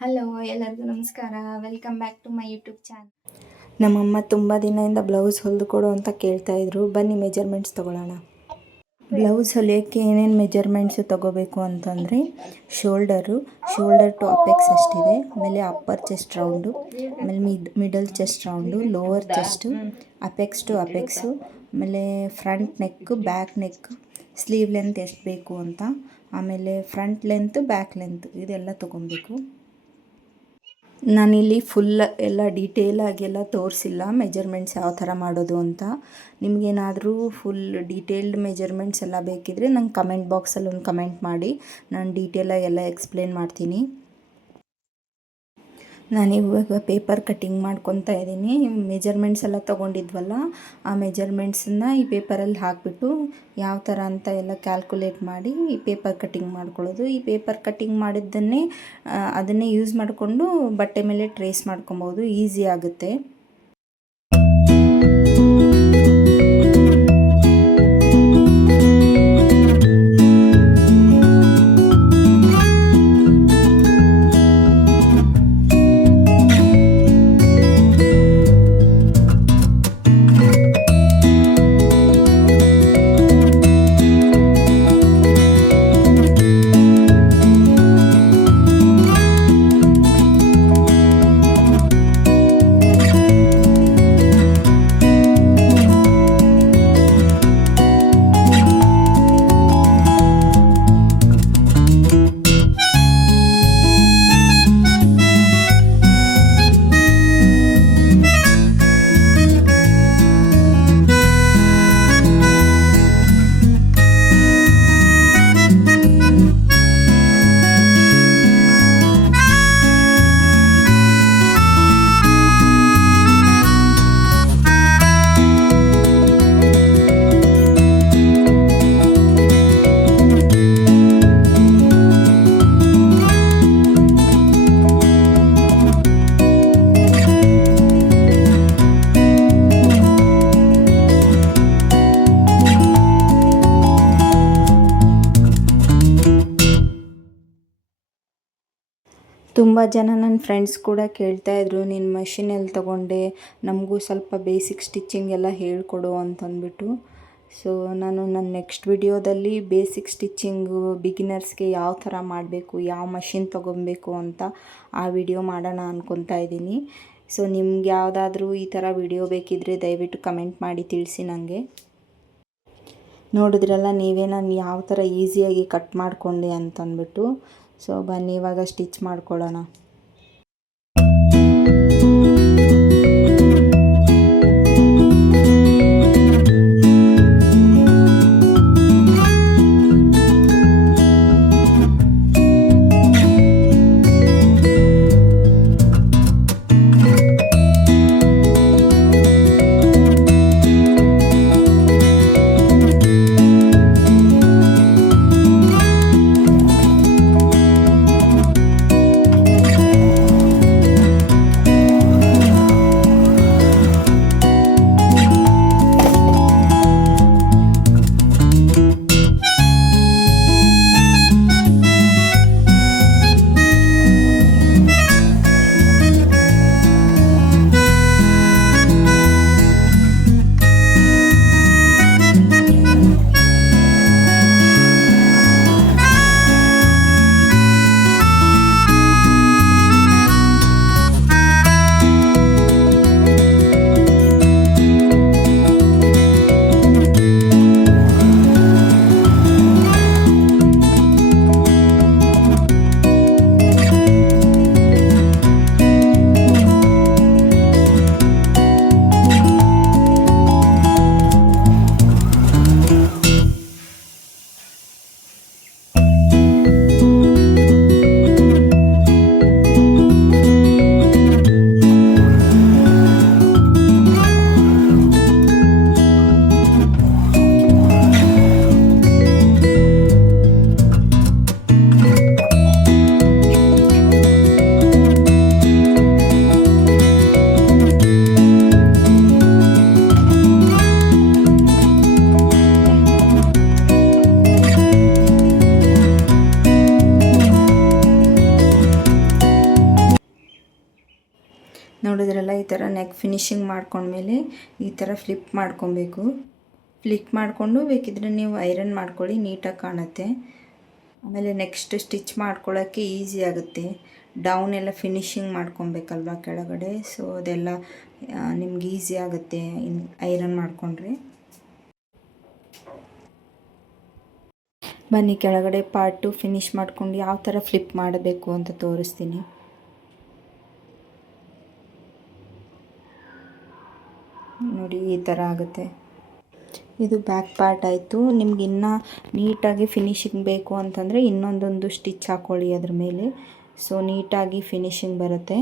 Hello ಎಲ್ಲರಿಗೂ ನಮಸ್ಕಾರ. Welcome back to my YouTube channel. ನಮ್ಮಮ್ಮ ತುಂಬ ದಿನದಿಂದ ಬ್ಲೌಸ್ ಹೊಲಿದು ಕೊಡು ಅಂತ ಕೇಳ್ತಾಯಿದ್ರು. ಬನ್ನಿ ಮೆಜರ್ಮೆಂಟ್ಸ್ ತೊಗೊಳ್ಳೋಣ. ಬ್ಲೌಸ್ ಹೊಲಿಯೋಕ್ಕೆ ಏನೇನು ಮೆಜರ್ಮೆಂಟ್ಸು ತೊಗೋಬೇಕು ಅಂತಂದರೆ ಶೋಲ್ಡರ್ ಟು ಅಪೆಕ್ಸ್ ಅಷ್ಟಿದೆ, ಆಮೇಲೆ ಅಪ್ಪರ್ ಚೆಸ್ಟ್ ರೌಂಡು, ಆಮೇಲೆ middle chest round, lower chest, apex to apex, ಆಮೇಲೆ front neck, back neck, sleeve length ಎಷ್ಟು ಬೇಕು ಅಂತ, ಆಮೇಲೆ ಫ್ರಂಟ್ ಲೆಂತ್, ಬ್ಯಾಕ್ ಲೆಂತ್ ಇದೆಲ್ಲ ತೊಗೊಬೇಕು. ನಾನಿಲ್ಲಿ ಫುಲ್ ಎಲ್ಲ ಡೀಟೇಲಾಗೆಲ್ಲ ತೋರಿಸಿಲ್ಲ ಮೆಜರ್ಮೆಂಟ್ಸ್ ಯಾವ ಥರ ಮಾಡೋದು ಅಂತ. ನಿಮಗೇನಾದರೂ ಫುಲ್ ಡೀಟೇಲ್ಡ್ ಮೆಜರ್ಮೆಂಟ್ಸ್ ಎಲ್ಲ ಬೇಕಿದ್ದರೆ ನಂಗೆ ಕಮೆಂಟ್ ಬಾಕ್ಸಲ್ಲಿ ಒಂದು ಕಮೆಂಟ್ ಮಾಡಿ, ನಾನು ಡೀಟೇಲಾಗಿ ಎಲ್ಲ ಎಕ್ಸ್ಪ್ಲೇನ್ ಮಾಡ್ತೀನಿ. ನಾನಿವಾಗ ಪೇಪರ್ ಕಟ್ಟಿಂಗ್ ಮಾಡ್ಕೊತಾ ಇದ್ದೀನಿ. ಮೆಜರ್ಮೆಂಟ್ಸ್ ಎಲ್ಲ ತೊಗೊಂಡಿದ್ವಲ್ಲ, ಆ ಮೆಜರ್ಮೆಂಟ್ಸನ್ನ ಈ ಪೇಪರಲ್ಲಿ ಹಾಕಿಬಿಟ್ಟು ಯಾವ ಥರ ಅಂತ ಎಲ್ಲ ಕ್ಯಾಲ್ಕುಲೇಟ್ ಮಾಡಿ ಈ ಪೇಪರ್ ಕಟ್ಟಿಂಗ್ ಮಾಡ್ಕೊಳ್ಳೋದು. ಈ ಪೇಪರ್ ಕಟ್ಟಿಂಗ್ ಅದನ್ನೇ ಯೂಸ್ ಮಾಡಿಕೊಂಡು ಬಟ್ಟೆ ಮೇಲೆ ಟ್ರೇಸ್ ಮಾಡ್ಕೊಬೋದು, ಈಸಿ ಆಗುತ್ತೆ. ತುಂಬ ಜನ ನನ್ನ ಫ್ರೆಂಡ್ಸ್ ಕೂಡ ಕೇಳ್ತಾಯಿದ್ರು, ನಿನ್ನ ಮಷಿನ್ ಎಲ್ಲಿ ತೊಗೊಂಡೆ, ನಮಗೂ ಸ್ವಲ್ಪ ಬೇಸಿಕ್ ಸ್ಟಿಚ್ಚಿಂಗ್ ಎಲ್ಲ ಹೇಳ್ಕೊಡು ಅಂತಂದ್ಬಿಟ್ಟು. ಸೊ ನಾನು ನನ್ನ ನೆಕ್ಸ್ಟ್ ವಿಡಿಯೋದಲ್ಲಿ ಬೇಸಿಕ್ ಸ್ಟಿಚ್ಚಿಂಗು ಬಿಗಿನರ್ಸ್ಗೆ ಯಾವ ಥರ ಮಾಡಬೇಕು, ಯಾವ ಮಷಿನ್ ತೊಗೊಬೇಕು ಅಂತ ಆ ವಿಡಿಯೋ ಮಾಡೋಣ ಅಂದ್ಕೊತಾ ಇದ್ದೀನಿ. ಸೊ ನಿಮ್ಗೆ ಯಾವುದಾದ್ರೂ ಈ ಥರ ವಿಡಿಯೋ ಬೇಕಿದ್ದರೆ ದಯವಿಟ್ಟು ಕಮೆಂಟ್ ಮಾಡಿ ತಿಳಿಸಿ ನನಗೆ. ನೋಡಿದ್ರಲ್ಲ ನೀವೇ ನಾನು ಯಾವ ಥರ ಈಸಿಯಾಗಿ ಕಟ್ ಮಾಡಿಕೊಂಡೆ ಅಂತಂದ್ಬಿಟ್ಟು. ಸೊ ಬನ್ನಿ ಇವಾಗ ಸ್ಟಿಚ್ ಮಾಡ್ಕೊಳ್ಳೋಣ. ನೋಡಿದ್ರಲ್ಲ, ಈ ಥರ ನೆಕ್ ಫಿನಿಶಿಂಗ್ ಮಾಡ್ಕೊಂಡ್ಮೇಲೆ ಈ ಥರ ಫ್ಲಿಪ್ ಮಾಡ್ಕೊಬೇಕು. ಫ್ಲಿಪ್ ಮಾಡಿಕೊಂಡು ಬೇಕಿದ್ರೆ ನೀವು ಐರನ್ ಮಾಡ್ಕೊಳ್ಳಿ, ನೀಟಾಗಿ ಕಾಣುತ್ತೆ. ಆಮೇಲೆ ನೆಕ್ಸ್ಟ್ ಸ್ಟಿಚ್ ಮಾಡ್ಕೊಳ್ಳೋಕ್ಕೆ ಈಸಿ ಆಗುತ್ತೆ. ಡೌನ್ ಎಲ್ಲ ಫಿನಿಶಿಂಗ್ ಮಾಡ್ಕೊಬೇಕಲ್ವ ಕೆಳಗಡೆ, ಸೊ ಅದೆಲ್ಲ ನಿಮ್ಗೆ ಈಸಿ ಆಗುತ್ತೆ ಐರನ್ ಮಾಡಿಕೊಂಡ್ರೆ. ಬನ್ನಿ ಕೆಳಗಡೆ ಪಾರ್ಟು ಫಿನಿಶ್ ಮಾಡ್ಕೊಂಡು ಯಾವ ಥರ ಫ್ಲಿಪ್ ಮಾಡಬೇಕು ಅಂತ ತೋರಿಸ್ತೀನಿ. ನೋಡಿ, ಈ ಥರ ಆಗುತ್ತೆ. ಇದು ಬ್ಯಾಕ್ ಪಾರ್ಟ್ ಆಯಿತು. ನಿಮ್ಗೆ ಇನ್ನೂ ನೀಟಾಗಿ ಫಿನಿಶಿಂಗ್ ಬೇಕು ಅಂತಂದರೆ ಇನ್ನೊಂದೊಂದು ಸ್ಟಿಚ್ ಹಾಕ್ಕೊಳ್ಳಿ ಅದ್ರ ಮೇಲೆ, ಸೊ ನೀಟಾಗಿ ಫಿನಿಶಿಂಗ್ ಬರುತ್ತೆ.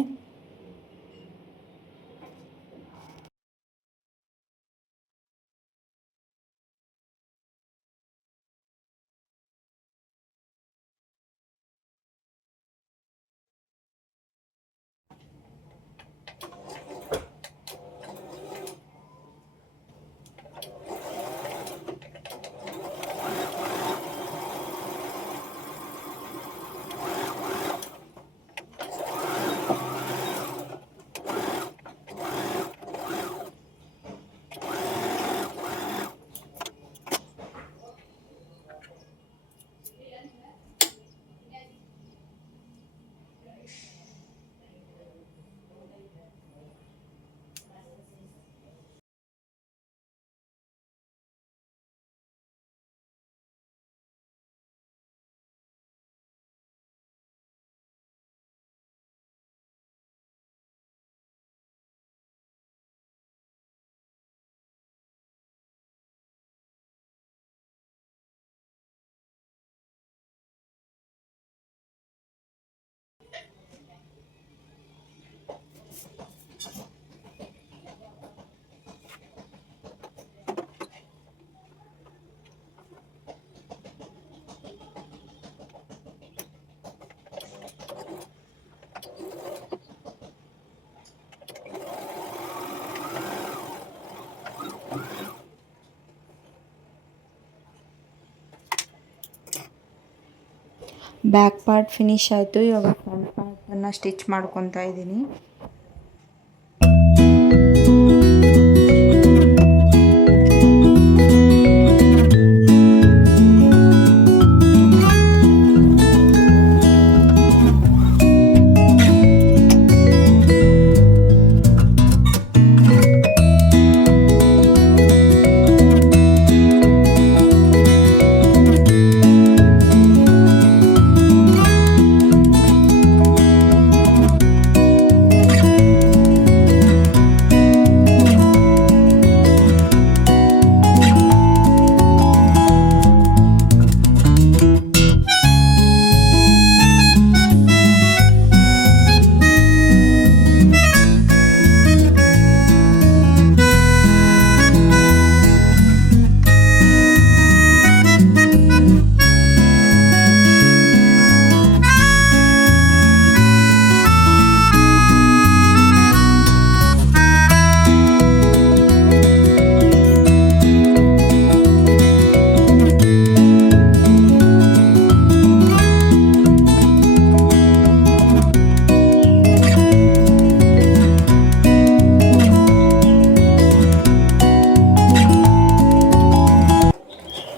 ಬ್ಯಾಕ್ ಪಾರ್ಟ್ ಫಿನಿಶ್ ಆಯಿತು. ಇವಾಗ ಫ್ರಂಟ್ ಪಾರ್ಟನ್ನು ಸ್ಟಿಚ್ ಮಾಡ್ಕೊತಾ ಇದ್ದೀನಿ.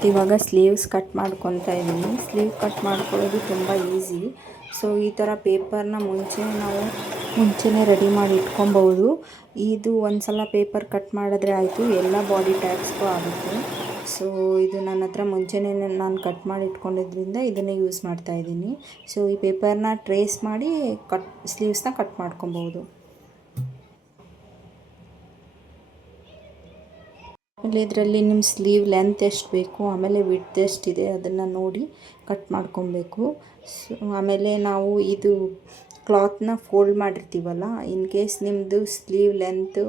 ಇವಾಗ ಸ್ಲೀವ್ಸ್ ಕಟ್ ಮಾಡ್ಕೊತಾ ಇದ್ದೀನಿ. ಸ್ಲೀವ್ ಕಟ್ ಮಾಡ್ಕೊಳ್ಳೋದು ತುಂಬ ಈಸಿ. ಸೊ ಈ ಥರ ಪೇಪರ್ನ ಮುಂಚೆನೇ ರೆಡಿ ಮಾಡಿ ಇಟ್ಕೊಬೋದು. ಇದು ಒಂದು ಸಲ ಪೇಪರ್ ಕಟ್ ಮಾಡಿದ್ರೆ ಆಯಿತು, ಎಲ್ಲ ಬಾಡಿ ಟ್ಯಾಗ್ಸ್ಗೂ ಆಗುತ್ತೆ. ಸೊ ಇದು ನನ್ನ ಹತ್ರ ಮುಂಚೆನೇ ನಾನು ಕಟ್ ಮಾಡಿ ಇಟ್ಕೊಂಡಿದ್ದರಿಂದ ಇದನ್ನೇ ಯೂಸ್ ಮಾಡ್ತಾಯಿದ್ದೀನಿ. ಸೊ ಈ ಪೇಪರ್ನ ಟ್ರೇಸ್ ಮಾಡಿ ಸ್ಲೀವ್ಸ್ನ ಕಟ್ ಮಾಡ್ಕೊಬೋದು. ಆಮೇಲೆ ಇದರಲ್ಲಿ ನಿಮ್ಮ ಸ್ಲೀವ್ ಲೆಂತ್ ಎಷ್ಟು ಬೇಕು, ಆಮೇಲೆ ವಿಡ್ತ್ ಎಷ್ಟಿದೆ ಅದನ್ನು ನೋಡಿ ಕಟ್ ಮಾಡ್ಕೊಬೇಕು. ಸೊ ಆಮೇಲೆ ನಾವು ಇದು ಕ್ಲಾತ್ನ ಫೋಲ್ಡ್ ಮಾಡಿರ್ತೀವಲ್ಲ, ಇನ್ ಕೇಸ್ ನಿಮ್ಮದು ಸ್ಲೀವ್ ಲೆಂತ್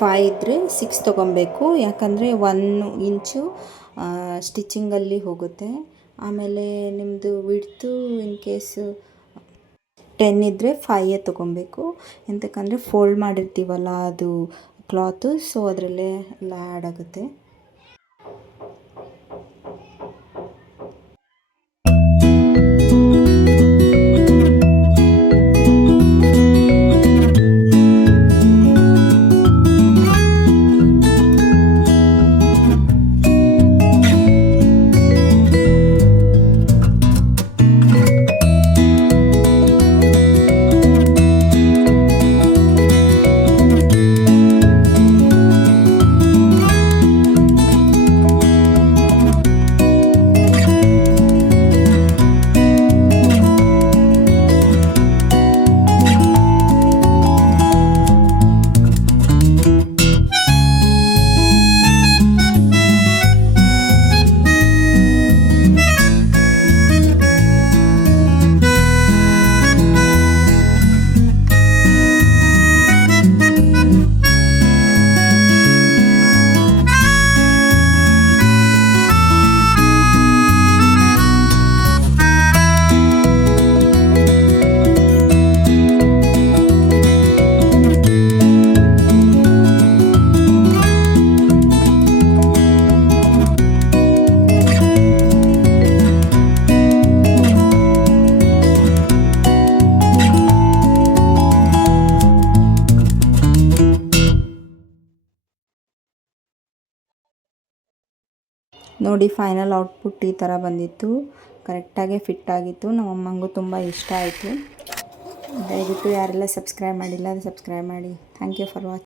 5 ಇದ್ದರೆ 6 ತೊಗೊಬೇಕು. ಯಾಕಂದರೆ 1 ಇಂಚು ಸ್ಟಿಚಿಂಗಲ್ಲಿ ಹೋಗುತ್ತೆ. ಆಮೇಲೆ ನಿಮ್ಮದು ವಿಡ್ತು ಇನ್ ಕೇಸ್ 10 ಇದ್ದರೆ 5 ತೊಗೊಬೇಕು. ಎಂತಕ್ಕಂದರೆ ಫೋಲ್ಡ್ ಮಾಡಿರ್ತೀವಲ್ಲ ಅದು ಕ್ಲಾತು, ಸೊ ಅದರಲ್ಲೇ ಎಲ್ಲ ಆ್ಯಡ್ ಆಗುತ್ತೆ. ನೋಡಿ ಫೈನಲ್ ಔಟ್ಪುಟ್ ಈ ಥರ ಬಂದಿತ್ತು. ಕರೆಕ್ಟಾಗೆ ಫಿಟ್ ಆಗಿತ್ತು. ನಮ್ಮ ಅಮ್ಮಂಗೂ ತುಂಬ ಇಷ್ಟ ಆಯಿತು. ದಯವಿಟ್ಟು ಯಾರೆಲ್ಲ ಸಬ್ಸ್ಕ್ರೈಬ್ ಮಾಡಿಲ್ಲ ಅದು ಸಬ್ಸ್ಕ್ರೈಬ್ ಮಾಡಿ. Thank you for watching.